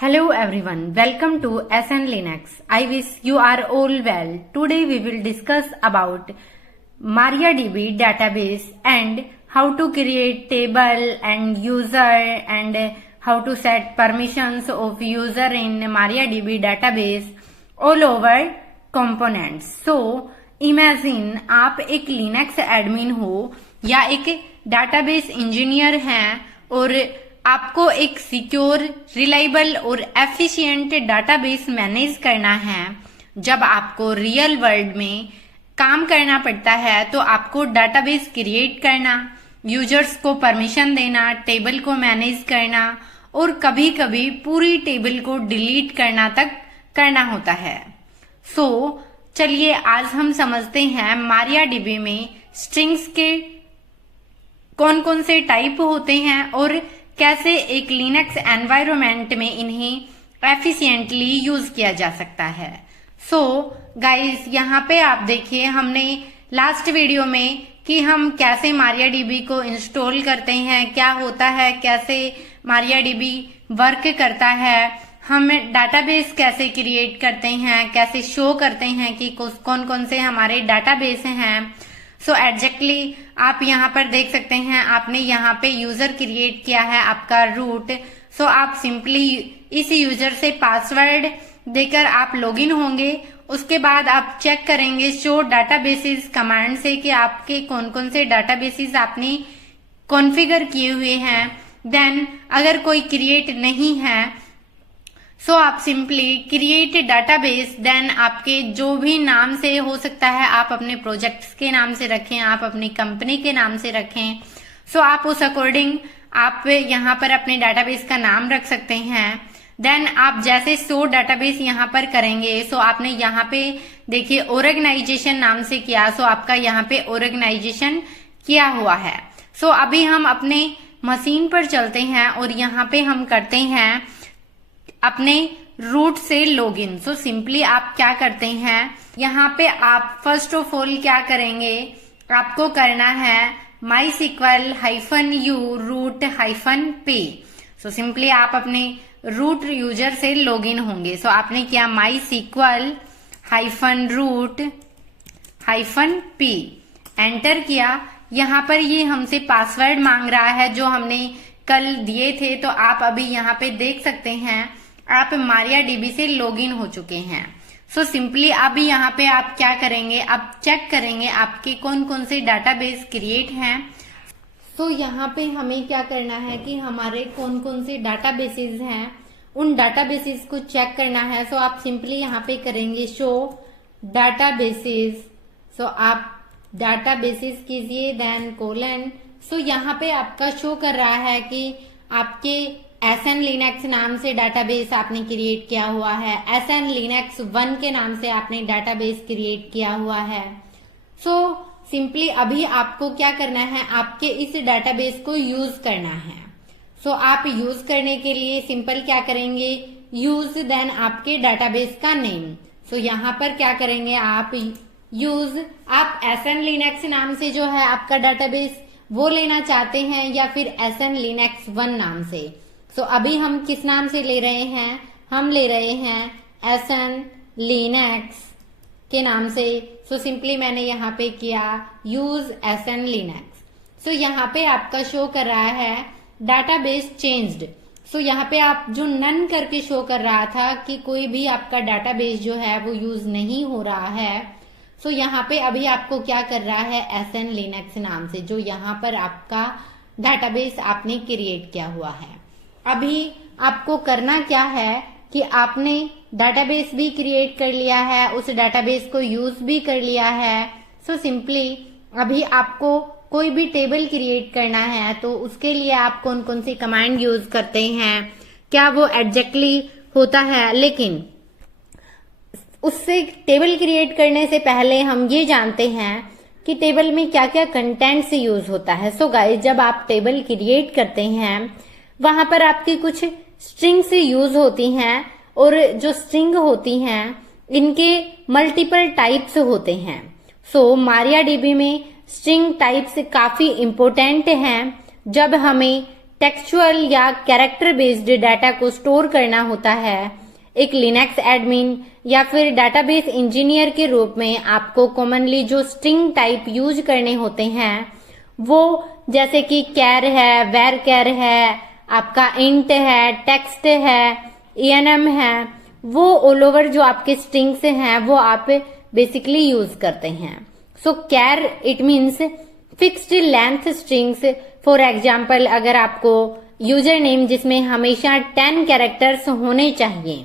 Hello everyone, welcome to SN Linux. I wish you are all well. Today we will discuss about MariaDB database and how to create table and user and how to set permissions of user in MariaDB database all over components. So imagine आप एक Linux admin हो या एक database engineer हैं और आपको एक secure, reliable और एफिशिएंट डाटाबेस मैनेज करना है। जब आपको रियल वर्ल्ड में काम करना पड़ता है तो आपको डाटाबेस क्रिएट करना, यूजर्स को परमिशन देना, टेबल को मैनेज करना और कभी कभी पूरी टेबल को डिलीट करना तक करना होता है। चलिए आज हम समझते हैं MariaDB में स्ट्रिंग्स के कौन कौन से टाइप होते हैं और कैसे एक लिनक्स एनवायरनमेंट में इन्हें एफिशिएंटली यूज किया जा सकता है। गाइस यहाँ पे आप देखिए हमने लास्ट वीडियो में कि हम कैसे MariaDB को इंस्टॉल करते हैं, क्या होता है, कैसे MariaDB वर्क करता है, हम डाटाबेस कैसे क्रिएट करते हैं, कैसे शो करते हैं कि कौन कौन से हमारे डाटाबेस हैं। एग्जैक्टली आप यहाँ पर देख सकते हैं, आपने यहाँ पे यूजर क्रिएट किया है आपका रूट। आप सिंपली इस यूजर से पासवर्ड देकर आप लॉगिन होंगे। उसके बाद आप चेक करेंगे शो डाटाबेसेस कमांड से कि आपके कौन कौन से डाटाबेसेस आपने कॉन्फ़िगर किए हुए हैं। देन अगर कोई क्रिएट नहीं है आप सिंपली क्रिएट डाटाबेस, देन आपके जो भी नाम से हो सकता है, आप अपने प्रोजेक्ट्स के नाम से रखें, आप अपनी कंपनी के नाम से रखें। आप उस अकॉर्डिंग आप यहाँ पर अपने डाटाबेस का नाम रख सकते हैं। देन आप जैसे शो डाटाबेस यहाँ पर करेंगे, आपने यहाँ पे देखिए ऑर्गेनाइजेशन नाम से किया, आपका यहाँ पे ऑर्गेनाइजेशन किया हुआ है। अभी हम अपने मशीन पर चलते हैं और यहाँ पे हम करते हैं अपने रूट से लॉगिन। सिंपली आप क्या करते हैं, यहाँ पे आप फर्स्ट ऑफ ऑल क्या करेंगे, आपको करना है MySQL -u root -p। Simply आप अपने रूट यूजर से लॉगिन होंगे। आपने किया MySQL -root -p, एंटर किया। यहाँ पर ये हमसे पासवर्ड मांग रहा है जो हमने कल दिए थे। आप अभी यहाँ पे देख सकते हैं आप MariaDB से लॉगिन हो चुके हैं। सिंपली अभी यहाँ पे आप क्या करेंगे, आप चेक करेंगे आपके कौन कौन से डाटाबेस क्रिएट हैं। यहाँ पे हमें क्या करना है कि हमारे कौन कौन से डाटाबेसेस हैं, उन डाटाबेसेस को चेक करना है। आप सिंपली यहाँ पे करेंगे शो डाटाबेसेस। आप डाटाबेसेस कीजिए, देन कोलन। यहाँ पे आपका शो कर रहा है कि आपके SN Linux नाम से डाटाबेस आपने क्रिएट किया हुआ है, SN Linux 1 के नाम से आपने डाटाबेस क्रिएट किया हुआ है। सिंपली अभी आपको क्या करना है, आपके इस डाटाबेस को यूज करना है। आप यूज करने के लिए सिंपल क्या करेंगे, यूज देन आपके डाटाबेस का नेम। यहाँ पर क्या करेंगे आप यूज, आप SN Linux नाम से जो है आपका डाटाबेस वो लेना चाहते हैं या फिर SN Linux 1 नाम से। अभी हम किस नाम से ले रहे हैं, हम ले रहे हैं SN Linux के नाम से। सिंपली मैंने यहाँ पे किया यूज SN Linux। यहाँ पे आपका शो कर रहा है डाटाबेस चेंज्ड। यहाँ पे आप जो नन करके शो कर रहा था कि कोई भी आपका डाटाबेस जो है वो यूज नहीं हो रहा है। यहाँ पे अभी आपको क्या कर रहा है, SN Linux नाम से जो यहाँ पर आपका डाटाबेस आपने क्रिएट किया हुआ है। अभी आपको करना क्या है कि आपने डाटाबेस भी क्रिएट कर लिया है, उस डाटाबेस को यूज भी कर लिया है। सिंपली अभी आपको कोई भी टेबल क्रिएट करना है तो उसके लिए आप कौन कौन सी कमांड यूज करते हैं, क्या वो एग्जैक्टली होता है। लेकिन उससे टेबल क्रिएट करने से पहले हम ये जानते हैं कि टेबल में क्या क्या कंटेंट्स यूज होता है। गाइस जब आप टेबल क्रिएट करते हैं वहां पर आपकी कुछ स्ट्रिंग्स यूज होती हैं और जो स्ट्रिंग होती हैं इनके मल्टीपल टाइप्स होते हैं। MariaDB में स्ट्रिंग टाइप्स काफी इम्पोर्टेंट हैं जब हमें टेक्सचुअल या कैरेक्टर बेस्ड डाटा को स्टोर करना होता है, एक लिनक्स एडमिन या फिर डाटाबेस इंजीनियर के रूप में आपको कॉमनली जो स्ट्रिंग टाइप यूज करने होते हैं वो जैसे कि कैर है, वेर कैर है, आपका इंट है, टेक्स्ट है, enum है, वो ऑल ओवर जो आपके स्ट्रिंग्स हैं वो आप बेसिकली यूज करते हैं। So char it means fixed length strings. For example अगर आपको यूजर नेम जिसमें हमेशा 10 कैरेक्टर्स होने चाहिए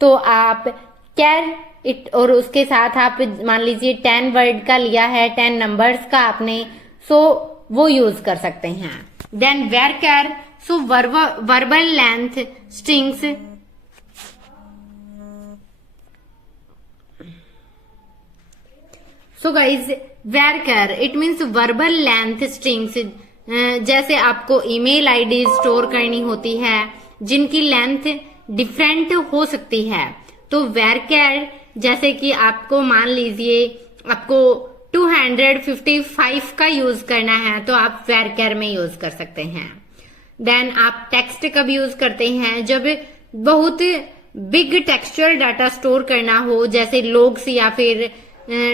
तो आप कैर इट और उसके साथ आप मान लीजिए 10 वर्ड का लिया है, 10 नंबर्स का आपने, सो वो यूज कर सकते हैं। Then varchar, so verbal length strings. So guys varchar it means verbal length strings. जैसे आपको ईमेल आईडी स्टोर करनी होती है जिनकी लेंथ डिफरेंट हो सकती है, तो वेर कैर जैसे कि आपको मान लीजिए आपको 255 का यूज करना है तो आप वेर कैर में यूज कर सकते हैं। देन आप टेक्स्ट कब यूज करते हैं, जब बहुत बिग टेक्सचुअल डाटा स्टोर करना हो जैसे लोग्स या फिर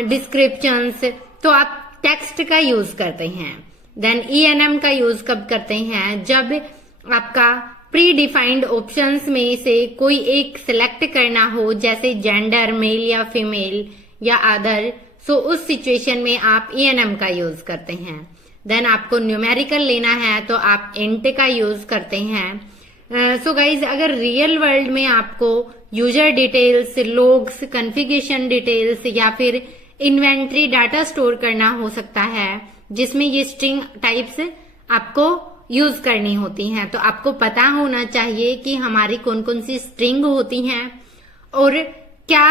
डिस्क्रिप्शंस, तो आप टेक्स्ट का यूज करते हैं। देन enum का यूज कब करते हैं, जब आपका प्री डिफाइंड ऑप्शंस में से कोई एक सिलेक्ट करना हो जैसे जेंडर, मेल या फीमेल या अदर, सो उस सिचुएशन में आप enum का यूज करते हैं। देन आपको न्यूमेरिकल लेना है तो आप इंट का यूज करते हैं। सो गाइज अगर रियल वर्ल्ड में आपको user details, logs, configuration details या फिर इन्वेंट्री डाटा स्टोर करना हो सकता है जिसमें ये स्ट्रिंग टाइप्स आपको यूज करनी होती हैं, तो आपको पता होना चाहिए कि हमारी कौन कौन सी स्ट्रिंग होती हैं और क्या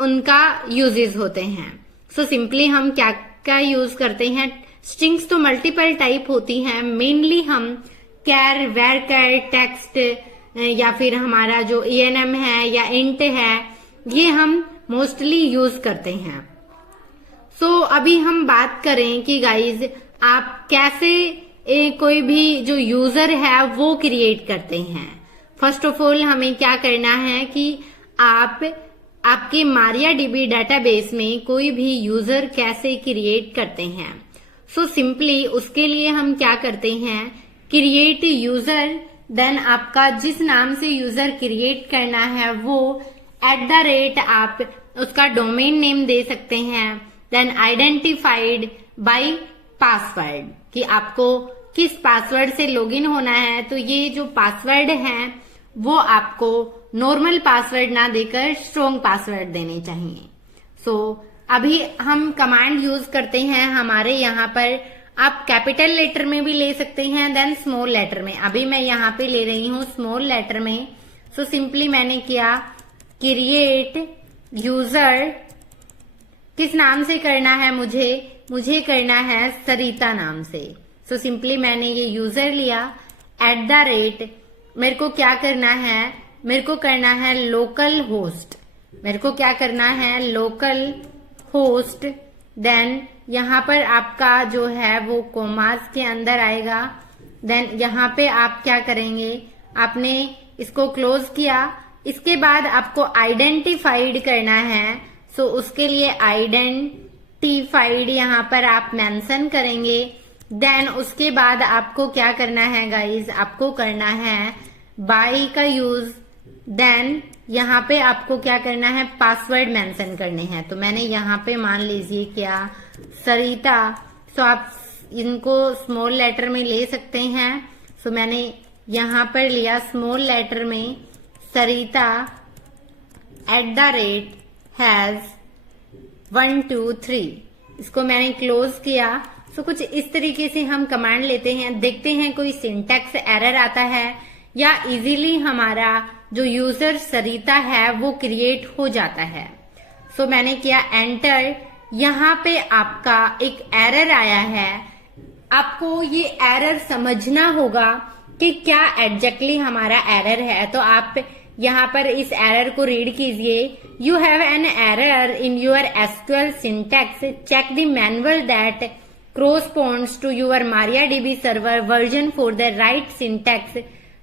उनका यूजेस होते हैं। सो सिंपली हम क्या क्या यूज करते हैं, स्ट्रिंग्स तो मल्टीपल टाइप होती हैं, मेनली हम कैर, वेर कैर, टेक्स्ट या फिर हमारा जो enum है या इंट है ये हम मोस्टली यूज करते हैं। सो अभी हम बात करें कि गाइज आप कैसे कोई भी जो यूजर है वो क्रिएट करते हैं। फर्स्ट ऑफ ऑल हमें क्या करना है कि आप आपके MariaDB डेटाबेस में कोई भी यूजर कैसे क्रिएट करते हैं। सो सिंपली उसके लिए हम क्या करते हैं, क्रिएट यूजर, देन आपका जिस नाम से यूजर क्रिएट करना है वो @ आप उसका डोमेन नेम दे सकते हैं। देन आइडेंटिफाइड बाय पासवर्ड कि आपको किस पासवर्ड से लॉगिन होना है, तो ये जो पासवर्ड है वो आपको नॉर्मल पासवर्ड ना देकर स्ट्रॉन्ग पासवर्ड देने चाहिए। सो अभी हम कमांड यूज करते हैं, हमारे यहाँ पर आप कैपिटल लेटर में भी ले सकते हैं, देन स्मॉल लेटर में। अभी मैं यहाँ पे ले रही हूँ स्मॉल लेटर में। सो सिंपली मैंने किया क्रिएट यूजर, किस नाम से करना है मुझे करना है सरिता नाम से। सो सिंपली मैंने ये यूजर लिया, @ मेरे को क्या करना है, मेरे को करना है लोकल होस्ट, मेरे को क्या करना है लोकल होस्ट। देन यहाँ पर आपका जो है वो कोमास के अंदर आएगा। देन यहाँ पे आप क्या करेंगे, आपने इसको क्लोज किया, इसके बाद आपको आइडेंटिफाइड करना है। सो उसके लिए आइडेंटिफाइड यहाँ पर आप मेंशन करेंगे। देन उसके बाद आपको क्या करना है गाइज, आपको करना है बाय का यूज। देन यहाँ पे आपको क्या करना है, पासवर्ड मेंशन करने हैं। तो मैंने यहाँ पे मान लीजिए क्या सरिता, सो आप इनको स्मॉल लेटर में ले सकते हैं। सो मैंने यहाँ पर लिया स्मॉल लेटर में सरिता @ हैज 1 2 3, इसको मैंने क्लोज किया। सो कुछ इस तरीके से हम कमांड लेते हैं, देखते हैं कोई सिंटैक्स एरर आता है या इजीली हमारा जो यूजर सरिता है वो क्रिएट हो जाता है। सो मैंने किया एंटर, यहाँ पे आपका एक एरर आया है, आपको ये एरर समझना होगा कि क्या एग्जैक्टली हमारा एरर है। तो आप यहाँ पर इस एरर को रीड कीजिए, You have an error in your SQL syntax. Check the manual that corresponds to your MariaDB server version for the right syntax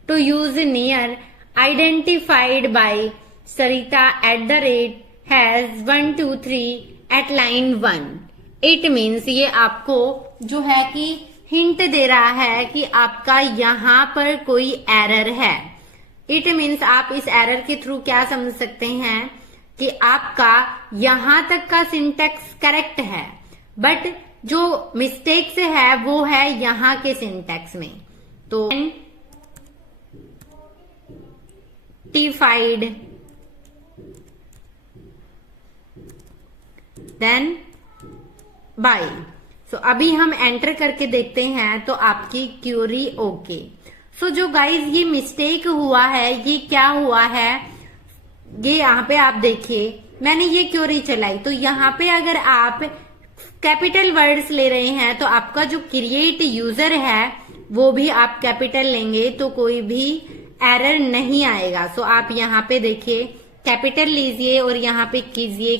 to use near identified by Sarita @ has 1 2 3 at line 1. It means ये आपको जो है कि hint दे रहा है कि आपका यहाँ पर कोई एरर है. इट मीन्स आप इस एरर के थ्रू क्या समझ सकते हैं कि आपका यहां तक का सिंटैक्स करेक्ट है, बट जो मिस्टेक्स है वो है यहां के सिंटैक्स में. तो identified देन बाय. सो अभी हम एंटर करके देखते हैं तो आपकी क्यूरी ओके. सो जो गाइज ये मिस्टेक हुआ है, ये क्या हुआ है, ये यहाँ पे आप देखिए मैंने ये क्यूरी चलाई तो यहाँ पे अगर आप कैपिटल वर्ड्स ले रहे हैं तो आपका जो क्रिएट यूजर है वो भी आप कैपिटल लेंगे तो कोई भी एरर नहीं आएगा. सो आप यहाँ पे देखिए कैपिटल लीजिए और यहाँ पे कीजिए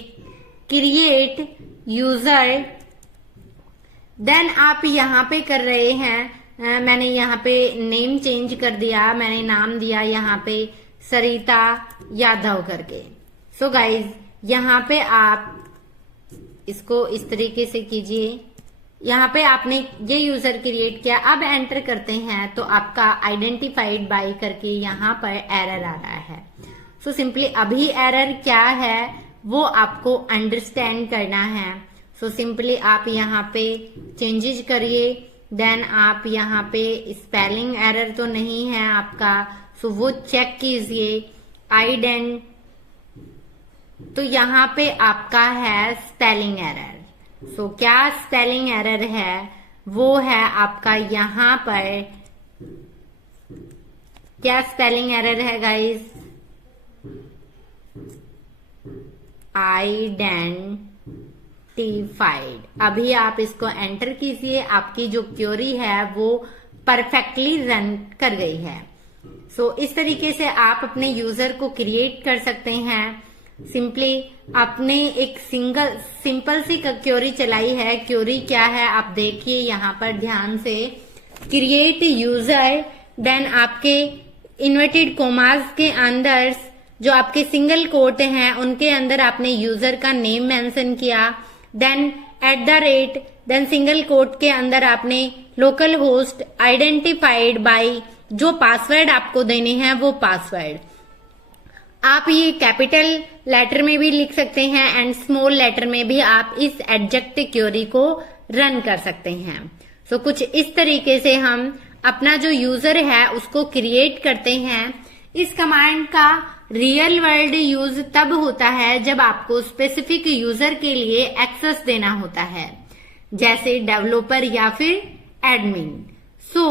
क्रिएट यूजर. देन आप यहाँ पे कर रहे हैं मैंने यहाँ पे नेम चेंज कर दिया, मैंने नाम दिया यहाँ पे सरिता यादव करके. सो गाइज यहाँ पे आप इसको इस तरीके से कीजिए. यहाँ पे आपने ये यूजर क्रिएट किया. अब एंटर करते हैं तो आपका आइडेंटिफाइड बाय करके यहाँ पर एरर आ रहा है. सो सिंपली अभी एरर क्या है वो आपको अंडरस्टैंड करना है. सो सिंपली आप यहाँ पे चेंजेस करिए. देन आप यहाँ पे स्पेलिंग एरर तो नहीं है आपका, सो वो चेक कीजिए. तो यहाँ पे आपका है स्पेलिंग एरर. सो क्या स्पेलिंग एरर है वो है आपका यहाँ पर, क्या स्पेलिंग एरर है गाइस, आइडेंटिफाइड. अभी आप इसको एंटर कीजिए. आपकी जो क्वेरी है वो परफेक्टली रन कर गई है. सो इस तरीके से आप अपने यूजर को क्रिएट कर सकते हैं. सिंपली आपने एक सिंपल सी क्वेरी चलाई है. क्वेरी क्या है आप देखिए यहाँ पर ध्यान से, क्रिएट यूजर. देन आपके इन्वर्टेड कोमास के अंदर जो आपके सिंगल कोट हैं उनके अंदर आपने यूजर का नेम मेंशन किया. देन @ देन सिंगल कोट के अंदर आपने लोकल होस्ट आइडेंटिफाइड बाय, जो पासवर्ड आपको देने हैं वो पासवर्ड आप ये कैपिटल लेटर में भी लिख सकते हैं एंड स्मॉल लेटर में भी आप इस एडजेक्ट क्वेरी को रन कर सकते हैं. सो कुछ इस तरीके से हम अपना जो यूजर है उसको क्रिएट करते हैं. इस कमांड का रियल वर्ल्ड यूज तब होता है जब आपको स्पेसिफिक यूजर के लिए एक्सेस देना होता है, जैसे डेवलपर या फिर एडमिन. सो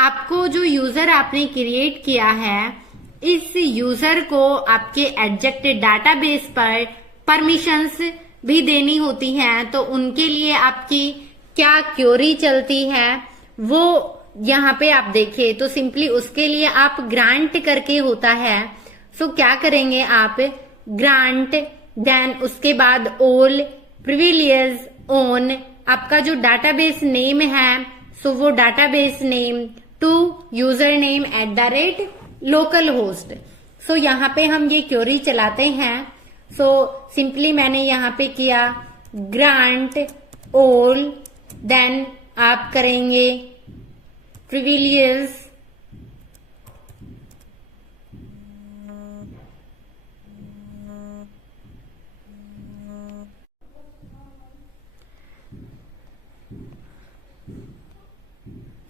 आपको जो यूजर आपने क्रिएट किया है इस यूजर को आपके एडजेक्ट डाटाबेस पर परमिशंस भी देनी होती हैं. तो उनके लिए आपकी क्या क्वेरी चलती है वो यहाँ पे आप देखिए. तो सिंपली उसके लिए आप ग्रांट करके होता है. सो क्या करेंगे आप ग्रांट, देन उसके बाद ऑल प्रिविलेज ऑन आपका जो डाटाबेस नेम है. सो वो database name to user name @ local host. So यहाँ पे हम ये क्वेरी चलाते हैं. सो सिंपली मैंने यहाँ पे किया ग्रांट ऑल, देन आप करेंगे प्रिविलेज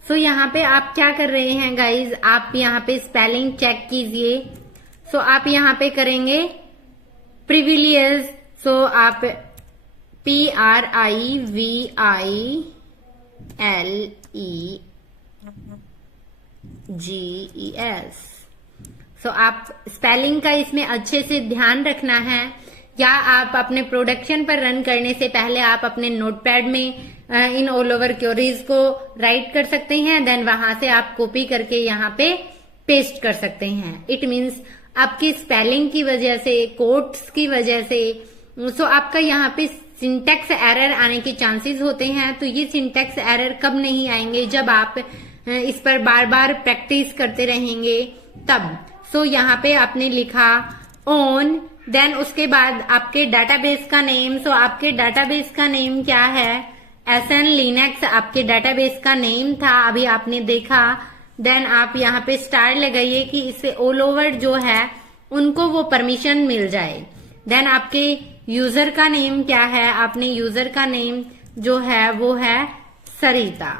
सो यहाँ पे आप क्या कर रहे हैं गाइज, आप यहाँ पे स्पेलिंग चेक कीजिए. सो आप यहाँ पे करेंगे प्रिविलेज. सो आप PRIVILEGES. सो आप स्पेलिंग का इसमें अच्छे से ध्यान रखना है, या आप अपने प्रोडक्शन पर रन करने से पहले आप अपने नोटपैड में इन ऑल ओवर क्वेरीज को राइट कर सकते हैं. देन वहां से आप कॉपी करके यहाँ पे पेस्ट कर सकते हैं. इट मीन्स आपकी स्पेलिंग की वजह से, कोट्स की वजह से, सो आपका यहाँ पे सिंटैक्स एरर आने के चांसेस होते हैं। तो ये सिंटैक्स एरर कब नहीं आएंगे, जब आप इस पर बार बार प्रैक्टिस करते रहेंगे तब। सो यहाँ पे आपने लिखा ऑन, देन उसके बाद आपके डाटाबेस का नेम। सो आपके डाटाबेस का नेम क्या है, SN लिनक्स आपके डाटाबेस का नेम था, अभी आपने देखा। देन आप यहाँ पे स्टार लगाइए कि इससे ऑल ओवर जो है उनको वो परमिशन मिल जाए। देन आपके यूजर का नेम क्या है, आपने यूजर का नेम जो है वो है सरिता।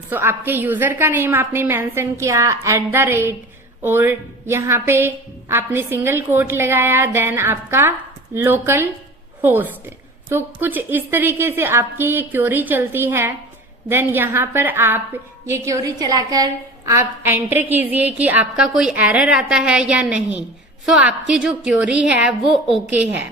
सो आपके यूजर का नेम आपने मेंशन किया @ और यहाँ पे आपने सिंगल कोट लगाया, देन आपका लोकल होस्ट। तो कुछ इस तरीके से आपकी ये क्वेरी चलती है। देन यहाँ पर आप ये क्वेरी चलाकर आप एंटर कीजिए कि आपका कोई एरर आता है या नहीं। सो आपकी जो क्वेरी है वो ओके है।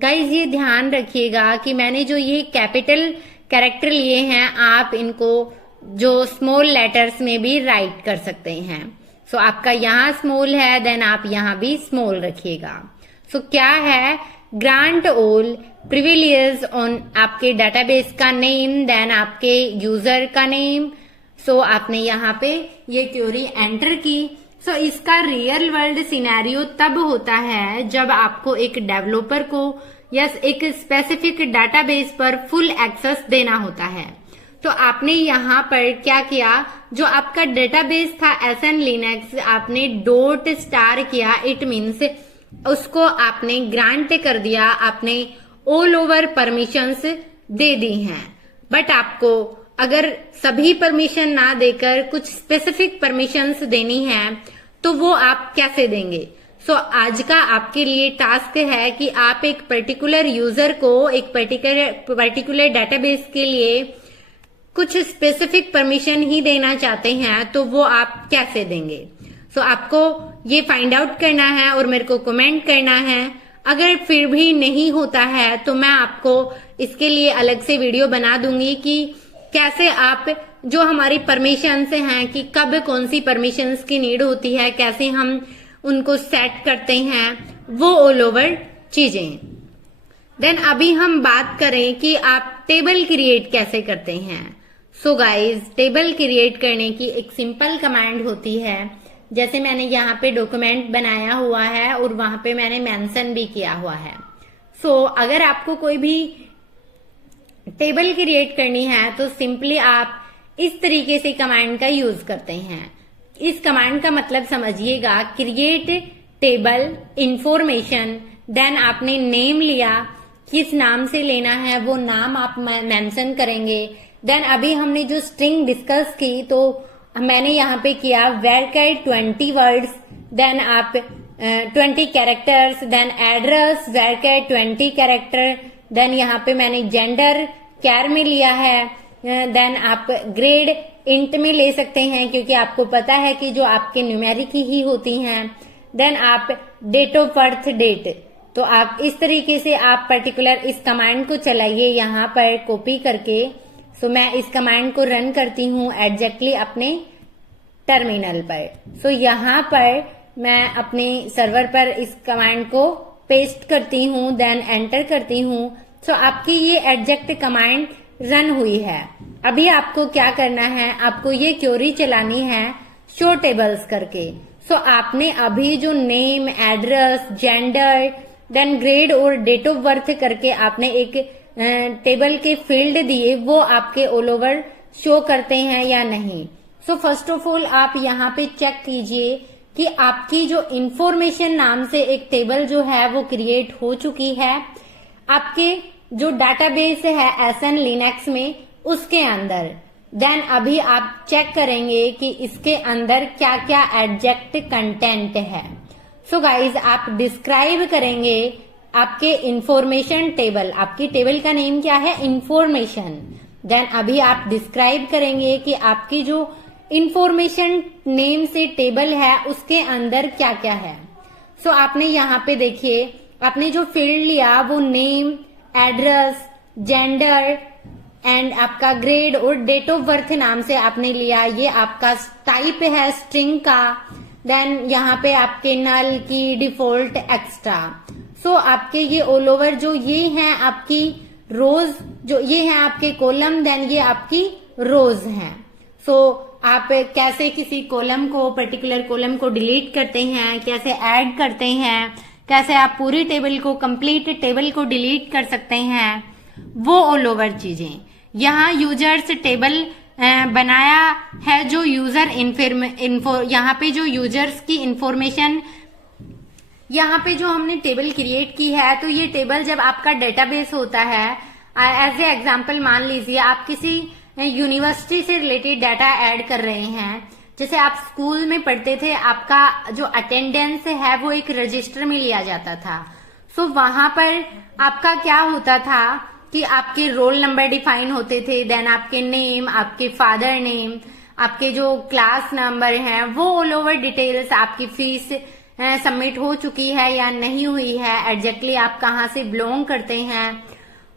गाइज ये ध्यान रखिएगा कि मैंने जो ये कैपिटल कैरेक्टर लिए हैं, आप इनको जो स्मॉल लेटर्स में भी राइट कर सकते हैं। सो आपका यहाँ स्मॉल है, देन आप यहाँ भी स्मॉल रखिएगा। सो क्या है, ग्रांट ऑल प्रिविलेज ऑन आपके डाटाबेस का नेम, देन आपके यूजर का नेम। सो आपने यहाँ पे ये क्वेरी एंटर की। सो इसका रियल वर्ल्ड सिनेरियो तब होता है जब आपको एक डेवलपर को या एक स्पेसिफिक डाटाबेस पर फुल एक्सेस देना होता है। तो आपने यहाँ पर क्या किया, जो आपका डेटाबेस था SN लिनक्स, आपने $* किया। इट मीन्स उसको आपने ग्रांट कर दिया, आपने ऑल ओवर परमिशंस दे दी हैं। बट आपको अगर सभी परमिशन ना देकर कुछ स्पेसिफिक परमिशंस देनी है तो वो आप कैसे देंगे। सो आज का आपके लिए टास्क है कि आप एक पर्टिकुलर यूजर को एक पर्टिकुलर डेटाबेस के लिए कुछ स्पेसिफिक परमिशन ही देना चाहते हैं, तो वो आप कैसे देंगे। सो आपको ये फाइंड आउट करना है और मेरे को कमेंट करना है। अगर फिर भी नहीं होता है तो मैं आपको इसके लिए अलग से वीडियो बना दूंगी कि कैसे आप जो हमारी परमिशंस हैं कि कब कौन सी परमिशंस की नीड होती है, कैसे हम उनको सेट करते हैं, वो ऑल ओवर चीजें। देन अभी हम बात करें कि आप टेबल क्रिएट कैसे करते हैं। सो गाइज टेबल क्रिएट करने की एक सिंपल कमांड होती है, जैसे मैंने यहाँ पे डॉक्यूमेंट बनाया हुआ है और वहां पे मैंने मेंशन भी किया हुआ है। सो अगर आपको कोई भी टेबल क्रिएट करनी है तो सिंपली आप इस तरीके से कमांड का यूज करते हैं। इस कमांड का मतलब समझिएगा, क्रिएट टेबल इंफॉर्मेशन, देन आपने नेम लिया, किस नाम से लेना है वो नाम आप मेंशन करेंगे। देन अभी हमने जो स्ट्रिंग डिस्कस की तो मैंने यहाँ पे किया varchar 20 वर्ड्स, देन आप 20 characters, then address varchar 20 character, then यहाँ पे मैंने जेंडर कैर में लिया है, देन आप ग्रेड इंट में ले सकते हैं क्योंकि आपको पता है कि जो आपके न्यूमेरिक ही होती हैं। देन आप डेट ऑफ बर्थ डेट। तो आप इस तरीके से आप पर्टिकुलर इस कमांड को चलाइए यहाँ पर कॉपी करके। सो मैं इस कमांड को रन करती हूँ एग्जैक्टली अपने टर्मिनल पर। सो यहाँ पर मैं अपने सर्वर पर इस कमांड को पेस्ट करती हूँ, देन एंटर करती हूँ। सो आपकी ये एग्जैक्ट कमांड रन हुई है। अभी आपको क्या करना है, आपको ये क्वेरी चलानी है शो टेबल्स करके। सो आपने अभी जो name, address, gender, then grade और डेट ऑफ बर्थ करके आपने एक टेबल के फील्ड दिए, वो आपके ऑल ओवर शो करते हैं या नहीं। सो फर्स्ट ऑफ ऑल आप यहाँ पे चेक कीजिए कि आपकी जो इंफॉर्मेशन नाम से एक टेबल जो है वो क्रिएट हो चुकी है आपके जो डाटाबेस है SN लिनक्स में, उसके अंदर। देन अभी आप चेक करेंगे कि इसके अंदर क्या क्या एडजेक्ट कंटेंट है। सो गाइज आप डिस्क्राइब करेंगे आपके इंफॉर्मेशन टेबल, आपकी टेबल का नेम क्या है, इंफॉर्मेशन। देन अभी आप डिस्क्राइब करेंगे कि आपकी जो इंफॉर्मेशन नेम से टेबल है उसके अंदर क्या क्या है। सो आपने यहाँ पे देखिए, आपने जो फील्ड लिया वो नेम, एड्रेस, जेंडर एंड आपका ग्रेड और डेट ऑफ बर्थ नाम से आपने लिया। ये आपका टाइप है स्ट्रिंग का। देन यहाँ पे आपके नल की डिफॉल्ट एक्स्ट्रा। सो आपके ये ऑल ओवर जो ये हैं आपकी रोज, जो ये हैं आपके कॉलम, देन ये आपकी रोज हैं। सो आप कैसे किसी कॉलम को, पर्टिकुलर कॉलम को डिलीट करते हैं, कैसे ऐड करते हैं, कैसे आप पूरी टेबल को, कंप्लीट टेबल को डिलीट कर सकते हैं, वो ऑल ओवर चीजें। यहाँ यूजर्स टेबल बनाया है, जो यूजर यहाँ पे जो यूजर्स की इंफॉर्मेशन, यहाँ पे जो हमने टेबल क्रिएट की है, तो ये टेबल जब आपका डेटाबेस होता है, एज ए एग्जांपल मान लीजिए आप किसी यूनिवर्सिटी से रिलेटेड डाटा ऐड कर रहे हैं। जैसे आप स्कूल में पढ़ते थे, आपका जो अटेंडेंस है वो एक रजिस्टर में लिया जाता था। सो वहां पर आपका क्या होता था कि आपके रोल नंबर डिफाइन होते थे, देन आपके नेम, आपके फादर नेम, आपके जो क्लास नंबर हैं, वो ऑल ओवर डिटेल्स, आपकी फीस सबमिट हो चुकी है या नहीं हुई है, एग्जैक्टली आप कहाँ से बिलोंग करते हैं,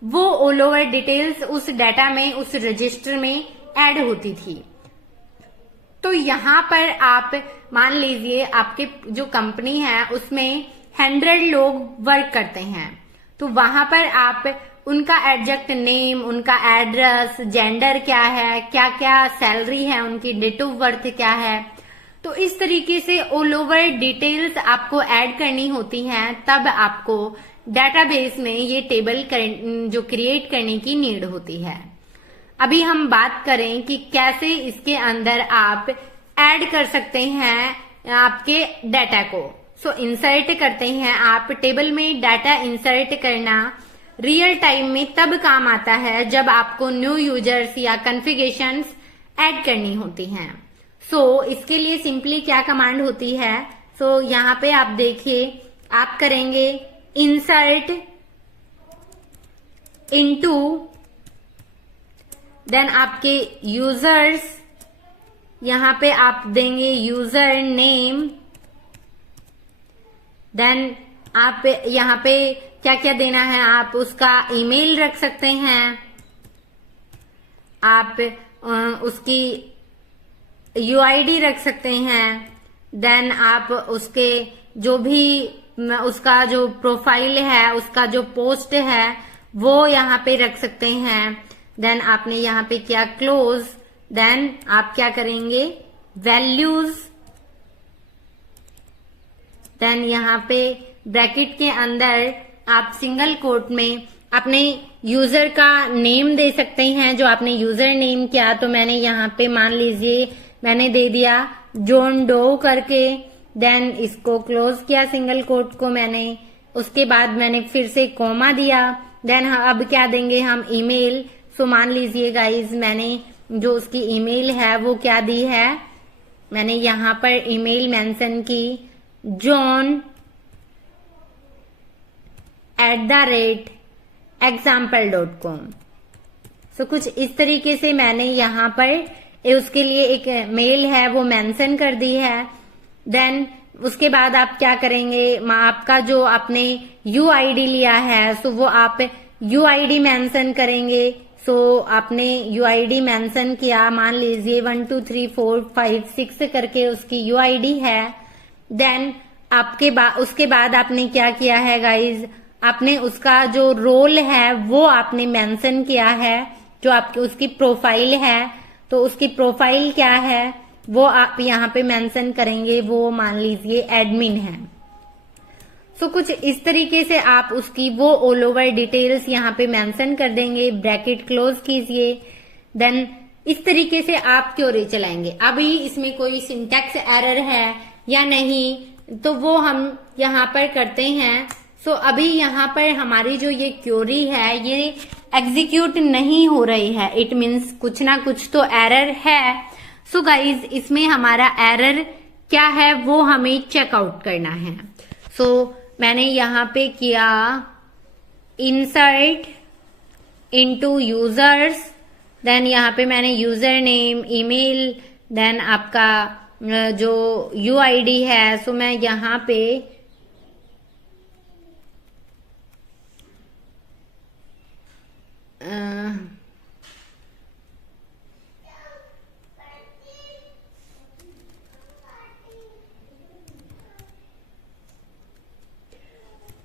वो ऑल ओवर डिटेल्स उस डाटा में, उस रजिस्टर में ऐड होती थी। तो यहाँ पर आप मान लीजिए आपके जो कंपनी है उसमें 100 लोग वर्क करते हैं, तो वहां पर आप उनका एग्जैक्ट नेम, उनका एड्रेस, जेंडर क्या है, क्या क्या सैलरी है उनकी, डेट ऑफ बर्थ क्या है, तो इस तरीके से ऑल ओवर डिटेल्स आपको ऐड करनी होती हैं। तब आपको डेटाबेस में ये टेबल जो क्रिएट करने की नीड होती है। अभी हम बात करें कि कैसे इसके अंदर आप ऐड कर सकते हैं आपके डाटा को। सो इंसर्ट करते हैं आप टेबल में। डाटा इंसर्ट करना रियल टाइम में तब काम आता है जब आपको न्यू यूजर्स या कॉन्फ़िगरेशंस ऐड करनी होती हैं। सो इसके लिए सिंपली क्या कमांड होती है, सो यहाँ पे आप देखिए, आप करेंगे इंसर्ट इनटू, देन आपके यूजर्स, यहाँ पे आप देंगे यूजर नेम, देन आप यहाँ पे क्या क्या देना है, आप उसका ईमेल रख सकते हैं, आप उसकी यूआईडी रख सकते हैं, देन आप उसके जो भी उसका जो प्रोफाइल है, उसका जो पोस्ट है वो यहाँ पे रख सकते हैं। देन आपने यहाँ पे किया क्लोज, देन आप क्या करेंगे वैल्यूज, देन यहाँ पे ब्रैकेट के अंदर आप सिंगल कोट में अपने यूजर का नेम दे सकते हैं, जो आपने यूजर नेम किया। तो मैंने यहाँ पे मान लीजिए मैंने दे दिया जॉन डो करके, देन इसको क्लोज किया सिंगल कोट को मैंने, उसके बाद मैंने फिर से कोमा दिया, देन अब क्या देंगे हम ईमेल। सो मान लीजिए गाइज मैंने जो उसकी ईमेल है वो क्या दी है, मैंने यहाँ पर ईमेल मेंशन की john@example.com। सो कुछ इस तरीके से मैंने यहाँ पर उसके लिए एक मेल है वो मेंशन कर दी है। देन उसके बाद आप क्या करेंगे, आपका जो आपने यूआईडी लिया है सो वो आप यूआईडी मेंशन करेंगे। सो आपने यूआईडी मेंशन किया, मान लीजिए 1 2 3 4 5 6 करके उसकी यूआईडी है। देन उसके बाद आपने क्या किया है गाइज, आपने उसका जो रोल है वो आपने मेंशन किया है, जो आपकी उसकी प्रोफाइल है। तो उसकी प्रोफाइल क्या है वो आप यहाँ पे मेंशन करेंगे, वो मान लीजिए एडमिन है। सो कुछ इस तरीके से आप उसकी वो ऑल ओवर डिटेल्स यहाँ पे मेंशन कर देंगे, ब्रैकेट क्लोज कीजिए। देन इस तरीके से आप क्वेरी चलाएंगे। अभी इसमें कोई सिंटैक्स एरर है या नहीं तो वो हम यहाँ पर करते हैं। सो अभी यहाँ पर हमारी जो ये क्वेरी है ये एग्जीक्यूट नहीं हो रही है, इट मीन्स कुछ ना कुछ तो एरर है। सो गाइज इसमें हमारा एरर क्या है वो हमें चेकआउट करना है। सो मैंने यहाँ पे किया इंसर्ट इनटू यूजर्स, देन यहाँ पे मैंने यूजर नेम, ईमेल, देन आपका जो यूआईडी है सो मैं यहाँ पे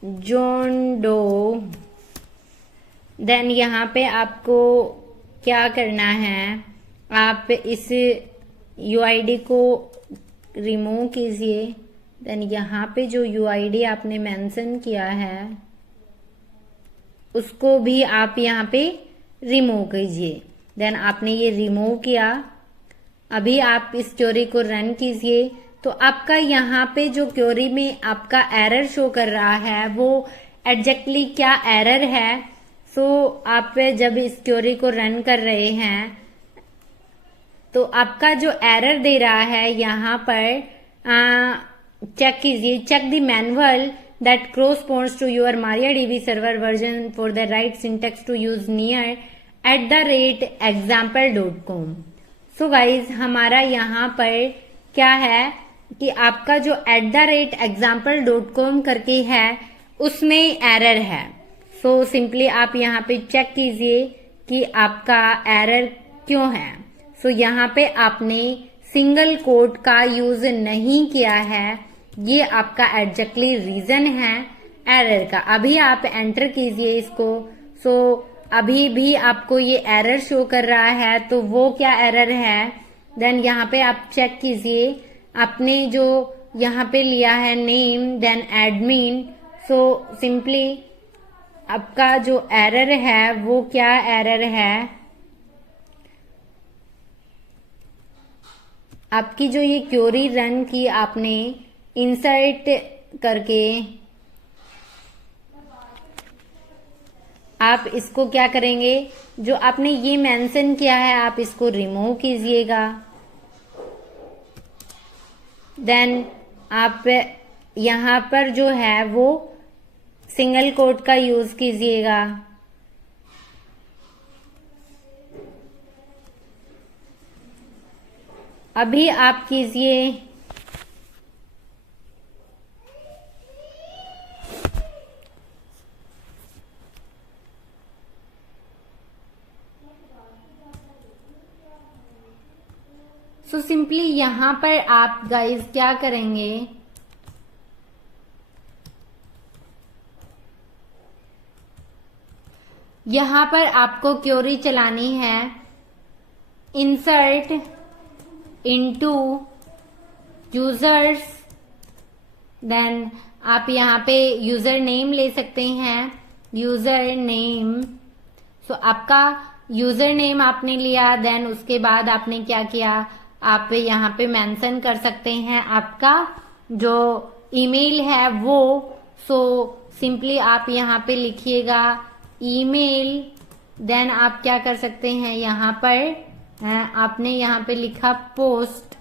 जॉन डो। देन यहाँ पे आपको क्या करना है, आप इस यूआईडी को रिमूव कीजिए। देन यहाँ पे जो यूआईडी आपने मेंशन किया है उसको भी आप यहाँ पे रिमूव कीजिए। देन आपने ये रिमूव किया। अभी आप इस क्वेरी को रन कीजिए तो आपका यहाँ पे जो क्वेरी में आपका एरर शो कर रहा है वो एग्जैक्टली क्या एरर है। सो आप जब इस क्वेरी को रन कर रहे हैं तो आपका जो एरर दे रहा है यहाँ पर चेक कीजिए, check the manual that corresponds to your MariaDB server version for the right syntax to use near @example.com। So guys हमारा यहाँ पर क्या है कि आपका जो @example.com करके है उसमें एरर है। सो सिंपली आप यहाँ पे चेक कीजिए कि आपका एरर क्यों है। सो यहाँ पे आपने सिंगल कोट का यूज नहीं किया है, ये आपका एग्जैक्टली रीजन है एरर का। अभी आप एंटर कीजिए इसको। सो अभी भी आपको ये एरर शो कर रहा है, तो वो क्या एरर है। देन यहाँ पे आप चेक कीजिए, आपने जो यहाँ पे लिया है name then admin. So simply आपका जो एरर है वो क्या एरर है, आपकी जो ये क्वेरी रन की आपने इंसर्ट करके आप इसको क्या करेंगे, जो आपने ये मेंशन किया है आप इसको रिमूव कीजिएगा। देन आप यहाँ पर जो है वो सिंगल कोट का यूज कीजिएगा। अभी आप कीजिए। सो सिंपली यहां पर आप गाइस क्या करेंगे, यहां पर आपको क्वेरी चलानी है इंसर्ट इनटू यूजर्स। देन आप यहाँ पे यूजर नेम ले सकते हैं, यूजर नेम। सो आपका यूजर नेम आपने लिया। देन उसके बाद आपने क्या किया, आप यहाँ पे मेंशन कर सकते हैं आपका जो ईमेल है वो। सो सिंपली आप यहाँ पे लिखिएगा ईमेल। देन आप क्या कर सकते हैं, यहाँ पर आपने यहाँ पे लिखा पोस्ट।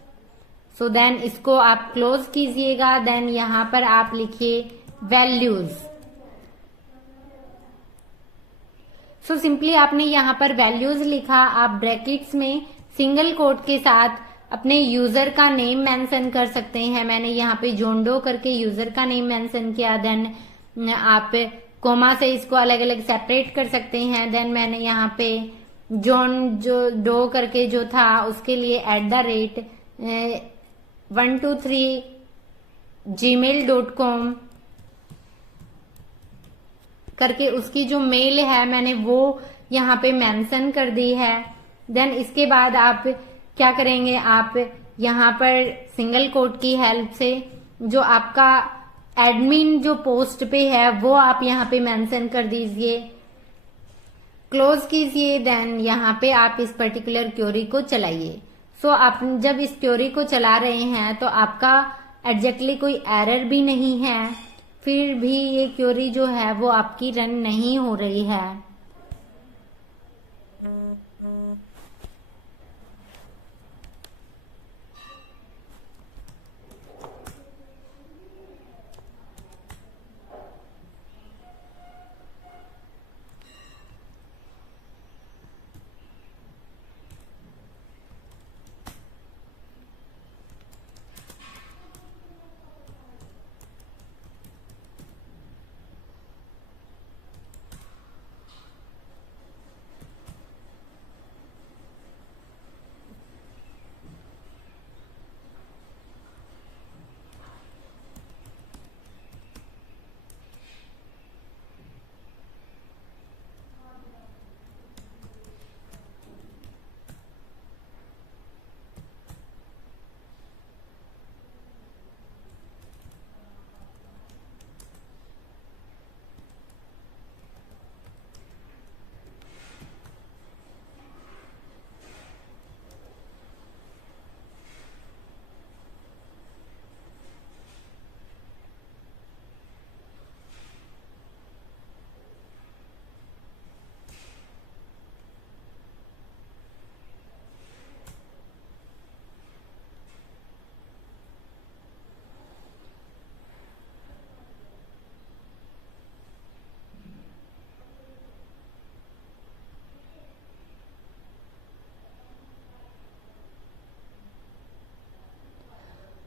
सो देन इसको आप क्लोज कीजिएगा। देन यहाँ पर आप लिखिए वैल्यूज। सो सिंपली आपने यहाँ पर वैल्यूज लिखा। आप ब्रैकेट्स में सिंगल कोट के साथ अपने यूजर का नेम मेंशन कर सकते हैं। मैंने यहाँ पे जोंडो करके यूजर का नेम मेंशन किया। देन आप कोमा से इसको अलग अलग सेपरेट कर सकते हैं। देन मैंने यहाँ पे जॉन जो डो करके जो था उसके लिए @123gmail.com करके उसकी जो मेल है मैंने वो यहाँ पे मेंशन कर दी है। देन इसके बाद आप क्या करेंगे, आप यहाँ पर सिंगल कोट की हेल्प से जो आपका एडमिन जो पोस्ट पे है वो आप यहाँ पे मेंशन कर दीजिए, क्लोज कीजिए। देन यहाँ पे आप इस पर्टिकुलर क्वेरी को चलाइए। सो आप जब इस क्वेरी को चला रहे हैं तो आपका एग्जैक्टली कोई एरर भी नहीं है, फिर भी ये क्वेरी जो है वो आपकी रन नहीं हो रही है।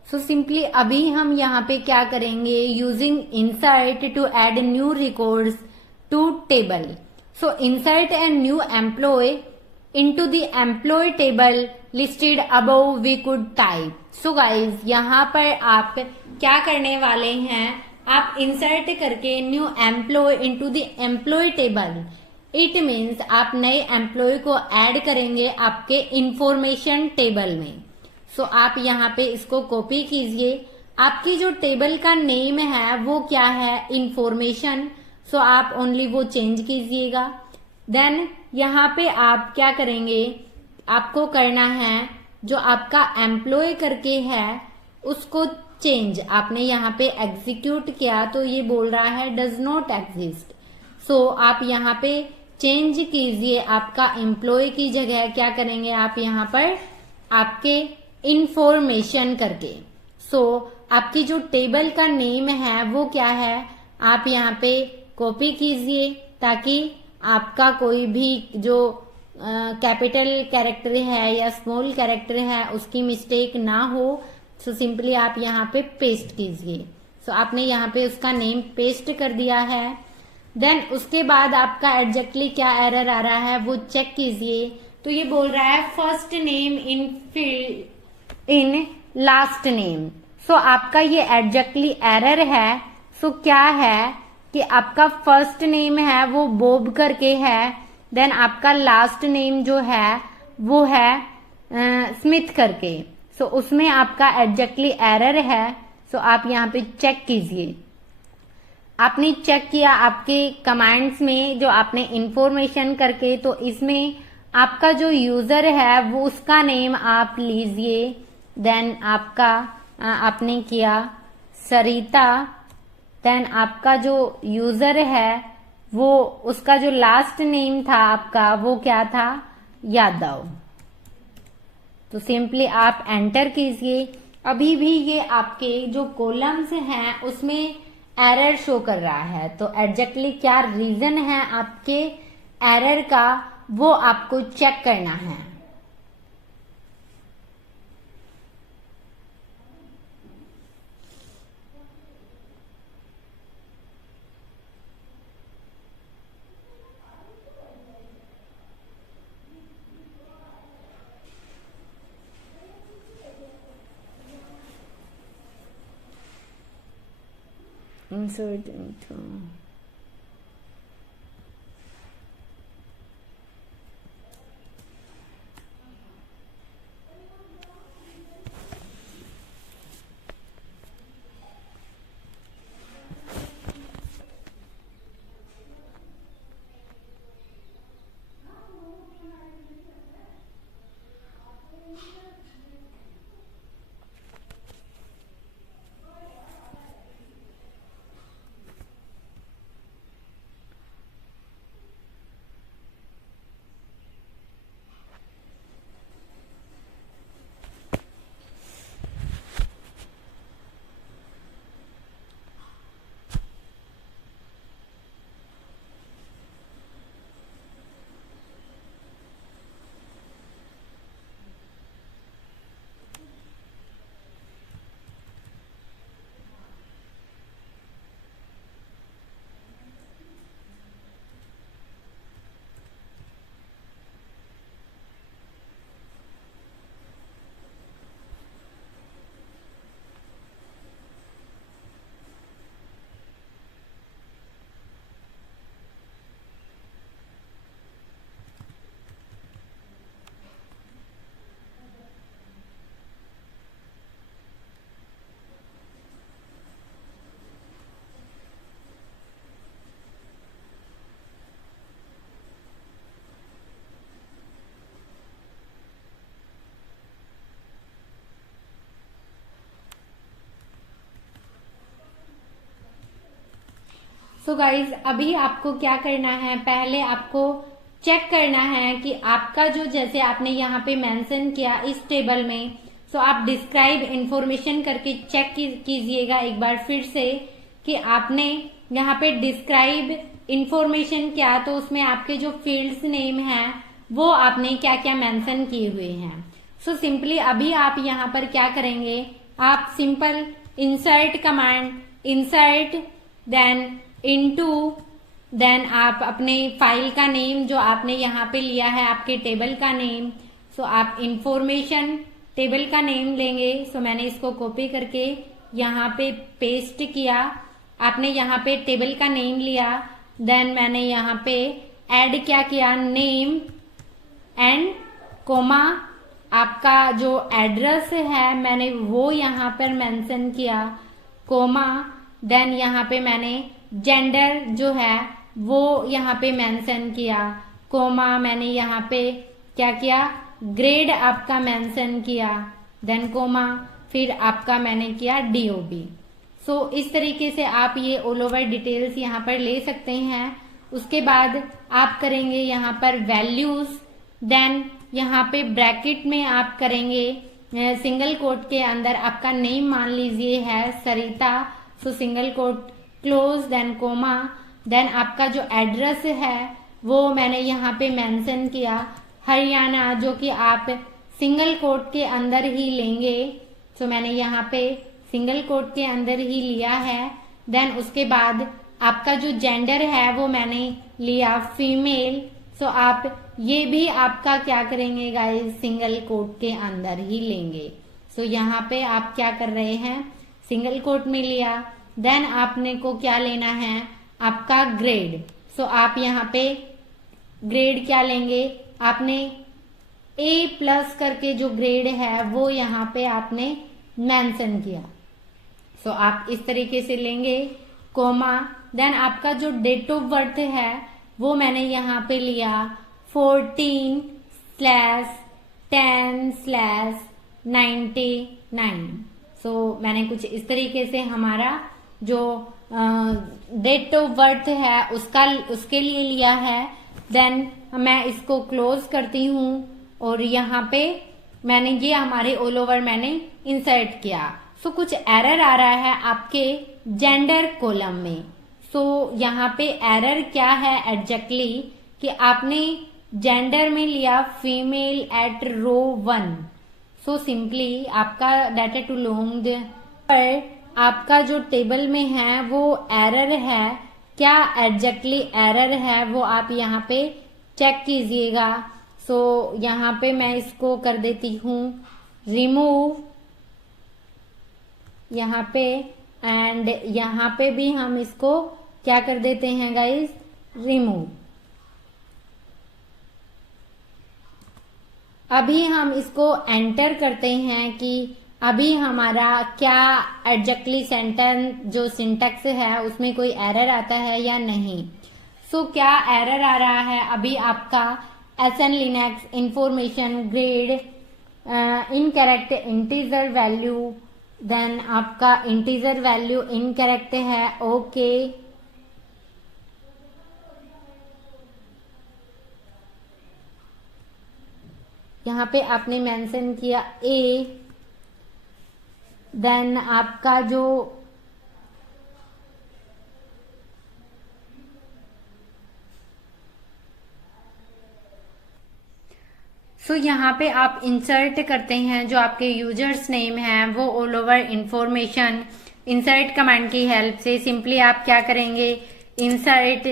सो सिंपली अभी हम यहाँ पे क्या करेंगे, using insert to add new records to table. So insert and new employee into the employee table listed above we could type. So guys, यहाँ पर आप क्या करने वाले हैं, आप इंसर्ट करके new employee into the employee table. It means आप नए एम्प्लॉय को ऐड करेंगे आपके इंफॉर्मेशन टेबल में. सो आप यहाँ पे इसको कॉपी कीजिए. आपकी जो टेबल का नेम है वो क्या है, इंफॉर्मेशन. सो आप ओनली वो चेंज कीजिएगा. देन यहाँ पे आप क्या करेंगे, आपको करना है जो आपका एम्प्लॉय करके है उसको चेंज. आपने यहाँ पे एग्जीक्यूट किया तो ये बोल रहा है डज नॉट एग्जिस्ट. सो आप यहाँ पे चेंज कीजिए, आपका एम्प्लॉय की जगह क्या करेंगे आप यहाँ पर आपके इंफॉर्मेशन करके. सो आपकी जो टेबल का नेम है वो क्या है, आप यहाँ पे कॉपी कीजिए ताकि आपका कोई भी जो कैपिटल कैरेक्टर है या स्मॉल कैरेक्टर है उसकी मिस्टेक ना हो. सो सिंपली आप यहाँ पे पेस्ट कीजिए. सो आपने यहाँ पे उसका नेम पेस्ट कर दिया है. देन उसके बाद आपका एग्जैक्टली क्या एरर आ रहा है वो चेक कीजिए. तो ये बोल रहा है first name in field in last name. So आपका ये एग्जैक्टली एरर है. सो क्या है कि आपका फर्स्ट नेम है वो बॉब करके है, देन आपका लास्ट नेम जो है वो है स्मिथ करके. सो उसमें आपका एग्जैक्टली एरर है. सो आप यहाँ पे चेक कीजिए. आपने चेक किया आपके कमांड्स में जो आपने इंफॉर्मेशन करके, तो इसमें आपका जो यूजर है वो उसका नेम आप लीजिए. देन आपका आपने किया सरिता. देन आपका जो यूजर है वो उसका जो लास्ट नेम था आपका वो क्या था, यादव. तो सिंपली आप एंटर कीजिए. अभी भी ये आपके जो कॉलम्स हैं उसमें एरर शो कर रहा है. तो एग्जैक्टली क्या रीजन है आपके एरर का वो आपको चेक करना है. Insert into सो गाइज अभी आपको क्या करना है, पहले आपको चेक करना है कि आपका जो जैसे आपने यहाँ पे मेंशन किया इस टेबल में, सो आप डिस्क्राइब इंफॉर्मेशन करके चेक कीजिएगा एक बार फिर से कि आपने यहाँ पे डिस्क्राइब इंफॉर्मेशन किया तो उसमें आपके जो फील्ड्स नेम है वो आपने क्या क्या मेंशन किए हुए हैं. सो सिंपली अभी आप यहाँ पर क्या करेंगे, आप simple insert command, insert then into, then आप अपने फाइल का नेम जो आपने यहाँ पे लिया है, आपके टेबल का नेम, सो आप इंफॉर्मेशन टेबल का नेम लेंगे। सो मैंने इसको कॉपी करके यहाँ पे पेस्ट किया। आपने यहाँ पे टेबल का नेम लिया, देन मैंने यहाँ पे ऐड क्या किया, नेम एंड कोमा, आपका जो एड्रेस है मैंने वो यहाँ पर मेंशन किया, कोमा, देन यहाँ पे मैंने जेंडर जो है वो यहाँ पे मेंशन किया, कोमा, मैंने यहाँ पे क्या किया, ग्रेड आपका मेंशन किया, देन कोमा, फिर आपका मैंने किया DOB। सो इस तरीके से आप ये ऑल ओवर डिटेल्स यहाँ पर ले सकते हैं। उसके बाद आप करेंगे यहाँ पर वैल्यूज, देन यहाँ पे ब्रैकेट में आप करेंगे सिंगल कोट के अंदर आपका नेम मान लीजिए है Sarita, so single quote close, then comma, then आपका जो एड्रेस है वो मैंने यहाँ पे मेंशन किया हरियाणा, जो कि आप सिंगल कोट के अंदर ही लेंगे। सो मैंने यहाँ पे सिंगल कोट के अंदर ही लिया है। देन उसके बाद आपका जो जेंडर है वो मैंने लिया फीमेल। सो आप ये भी आपका क्या करेंगे गाइस, सिंगल कोट के अंदर ही लेंगे। सो यहाँ पे आप क्या कर रहे हैं, सिंगल कोट में लिया। देन आपने को क्या लेना है, आपका ग्रेड। सो आप यहाँ पे ग्रेड क्या लेंगे, आपने A+ करके जो ग्रेड है वो यहाँ पे आपने मेंशन किया। सो आप इस तरीके से लेंगे, कोमा, देन आपका जो डेट ऑफ बर्थ है वो मैंने यहाँ पे लिया 14/10/99। सो मैंने कुछ इस तरीके से हमारा जो डेट ऑफ बर्थ है उसके लिए लिया है। देन मैं इसको क्लोज करती हूँ और यहाँ पे मैंने ये हमारे ऑल ओवर मैंने इंसर्ट किया। सो कुछ एरर आ रहा है आपके जेंडर कॉलम में। सो यहाँ पे एरर क्या है एग्जैक्टली कि आपने जेंडर में लिया फीमेल एट रो 1। सो सिंपली आपका डाटा टू लॉन्ग पर आपका जो टेबल में है वो एरर है। क्या एग्जैक्टली एरर है वो आप यहाँ पे चेक कीजिएगा। सो यहाँ पे मैं इसको कर देती हूँ रिमूव यहाँ पे, एंड यहाँ पे भी हम इसको क्या कर देते हैं गाइस, रिमूव। अभी हम इसको एंटर करते हैं कि अभी हमारा क्या एग्जैक्टली सेंटेंस जो सिंटैक्स है उसमें कोई एरर आता है या नहीं। सो क्या एरर आ रहा है, अभी आपका SN Linux information grade incorrect integer value, then आपका इंटीजर वैल्यू इनकरेक्ट है, ओके। यहाँ पे आपने मेंशन किया A, देन आपका जो यहाँ पे आप इंसर्ट करते हैं जो आपके यूजर्स नेम है वो all over information insert command की हेल्प से सिंपली आप क्या करेंगे, इंसर्ट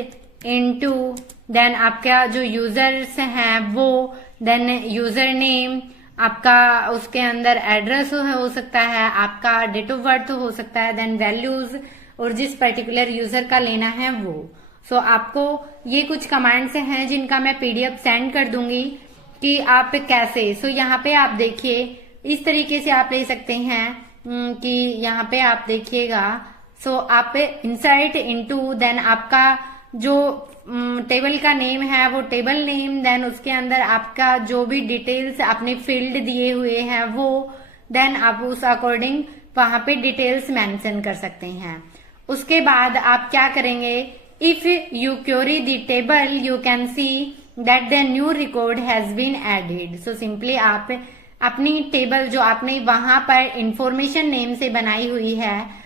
इनटू, देन आपका जो यूजर्स हैं वो, देन यूजर नेम आपका, उसके अंदर एड्रेस हो सकता है, आपका डेट ऑफ बर्थ हो सकता है, देन वैल्यूज और जिस पर्टिकुलर यूजर का लेना है वो। सो आपको ये कुछ कमांड्स हैं जिनका मैं PDF सेंड कर दूंगी कि आप कैसे। सो यहाँ पे आप देखिए इस तरीके से आप ले सकते हैं कि यहाँ पे आप देखिएगा। सो आप इंसर्ट इनटू, देन आपका जो टेबल का नेम है वो टेबल नेम, देन उसके अंदर आपका जो भी डिटेल्स आपने फील्ड दिए हुए हैं वो, देन आप उस अकॉर्डिंग वहां पे डिटेल्स मेंशन कर सकते हैं। उसके बाद आप क्या करेंगे, if you query the table you can see that the new record has been added. So simply आप अपनी टेबल जो आपने वहां पर इंफॉर्मेशन नेम से बनाई हुई है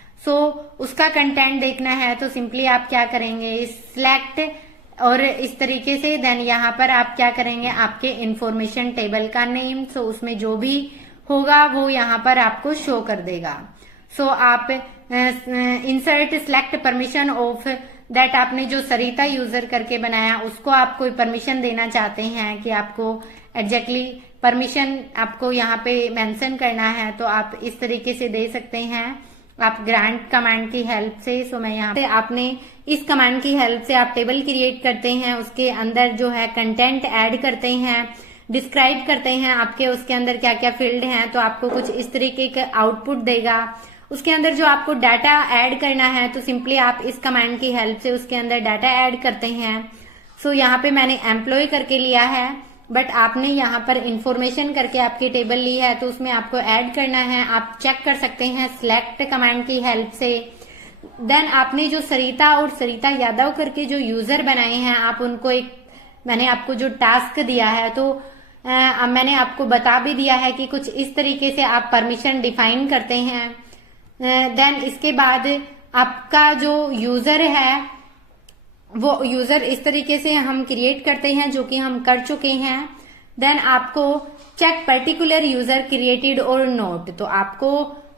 उसका कंटेंट देखना है तो सिंपली आप क्या करेंगे, सिलेक्ट और इस तरीके से, देन यहाँ पर आप क्या करेंगे, आपके इंफॉर्मेशन टेबल का नेम, उसमें जो भी होगा वो यहाँ पर आपको शो कर देगा। सो आप insert select permission of that, आपने जो सरिता यूजर करके बनाया उसको आप कोई परमिशन देना चाहते हैं कि आपको एग्जैक्टली परमिशन आपको यहाँ पे मेंशन करना है, तो आप इस तरीके से दे सकते हैं आप ग्रांट कमांड की हेल्प से। सो मैं यहाँ पे आपने इस कमांड की हेल्प से आप टेबल क्रिएट करते हैं, उसके अंदर जो है कंटेंट ऐड करते हैं, डिस्क्राइब करते हैं आपके उसके अंदर क्या क्या फील्ड हैं, तो आपको कुछ इस तरीके का आउटपुट देगा। उसके अंदर जो आपको डाटा ऐड करना है तो सिंपली आप इस कमांड की हेल्प से उसके अंदर डाटा ऐड करते हैं। सो यहाँ पे मैंने एम्प्लॉय करके लिया है, बट आपने यहाँ पर इंफॉर्मेशन करके आपकी टेबल ली है तो उसमें आपको ऐड करना है। आप चेक कर सकते हैं सिलेक्ट कमांड की हेल्प से। देन आपने जो सरिता और सरिता यादव करके जो यूजर बनाए हैं, आप उनको एक, मैंने आपको जो टास्क दिया है तो मैंने आपको बता भी दिया है कि कुछ इस तरीके से आप परमिशन डिफाइन करते हैं। देन इसके बाद आपका जो यूजर है वो यूजर इस तरीके से हम क्रिएट करते हैं जो कि हम कर चुके हैं। देन आपको चेक पर्टिकुलर यूजर क्रिएटेड और नोट, तो आपको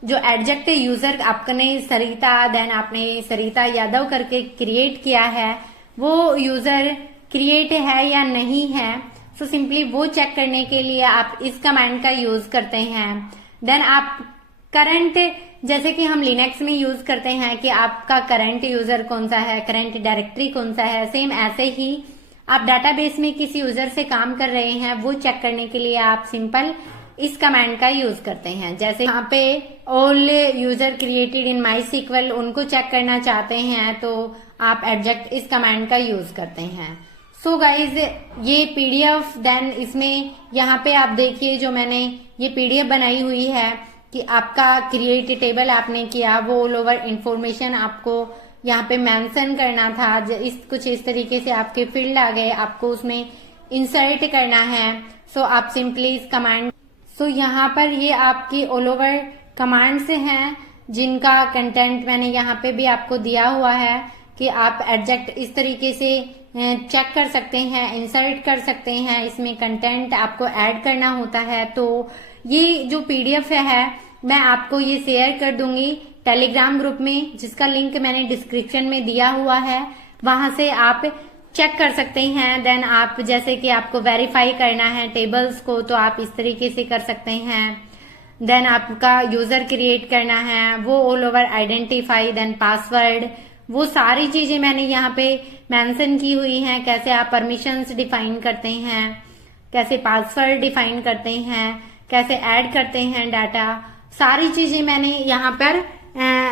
जो एडजेक्ट यूजर आपने सरिता, देन आपने सरिता यादव करके क्रिएट किया है वो यूजर क्रिएट है या नहीं है। सो सिंपली वो चेक करने के लिए आप इस कमांड का यूज करते हैं। देन आप करंट, जैसे कि हम लिनक्स में यूज करते हैं कि आपका करंट यूजर कौन सा है, करंट डायरेक्टरी कौन सा है, सेम ऐसे ही आप डाटाबेस में किसी यूजर से काम कर रहे हैं वो चेक करने के लिए आप सिंपल इस कमांड का यूज करते हैं। जैसे यहाँ पे all user created in MySQL, उनको चेक करना चाहते हैं तो आप एडजेक्ट इस कमांड का यूज करते हैं। सो गाइज ये पीडीएफ, देन इसमें यहाँ पे आप देखिए जो मैंने ये पीडीएफ बनाई हुई है कि आपका क्रिएट टेबल आपने किया, वो ऑल ओवर इंफॉर्मेशन आपको यहाँ पे मेंशन करना था। कुछ इस तरीके से आपके फील्ड आ गए, आपको उसमें इंसर्ट करना है। सो आप सिंपली इस कमांड, सो यहाँ पर ये आपकी ऑल ओवर कमांड से हैं जिनका कंटेंट मैंने यहाँ पे भी आपको दिया हुआ है कि आप एडजेक्ट इस तरीके से चेक कर सकते हैं, इंसर्ट कर सकते हैं, इसमें कंटेंट आपको ऐड करना होता है। तो ये जो पीडीएफ है मैं आपको ये शेयर कर दूंगी टेलीग्राम ग्रुप में, जिसका लिंक मैंने डिस्क्रिप्शन में दिया हुआ है, वहां से आप चेक कर सकते हैं। देन आप जैसे कि आपको वेरीफाई करना है टेबल्स को तो आप इस तरीके से कर सकते हैं। देन आपका यूजर क्रिएट करना है, वो all over identify, then password, वो सारी चीजें मैंने यहाँ पे मेंशन की हुई हैं। कैसे आप परमिशंस डिफाइन करते हैं, कैसे पासवर्ड डिफाइन करते हैं, कैसे ऐड करते हैं डाटा, सारी चीजें मैंने यहाँ पर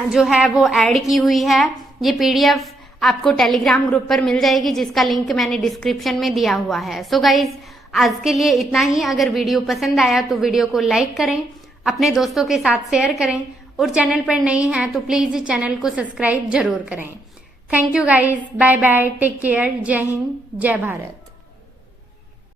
जो है वो ऐड की हुई है। ये पीडीएफ आपको टेलीग्राम ग्रुप पर मिल जाएगी जिसका लिंक मैंने डिस्क्रिप्शन में दिया हुआ है। सो गाइज आज के लिए इतना ही। अगर वीडियो पसंद आया तो वीडियो को लाइक करें, अपने दोस्तों के साथ शेयर करें और चैनल पर नए हैं तो प्लीज चैनल को सब्सक्राइब जरूर करें। Thank you guys, bye bye, take care, जय हिंद, जय भारत।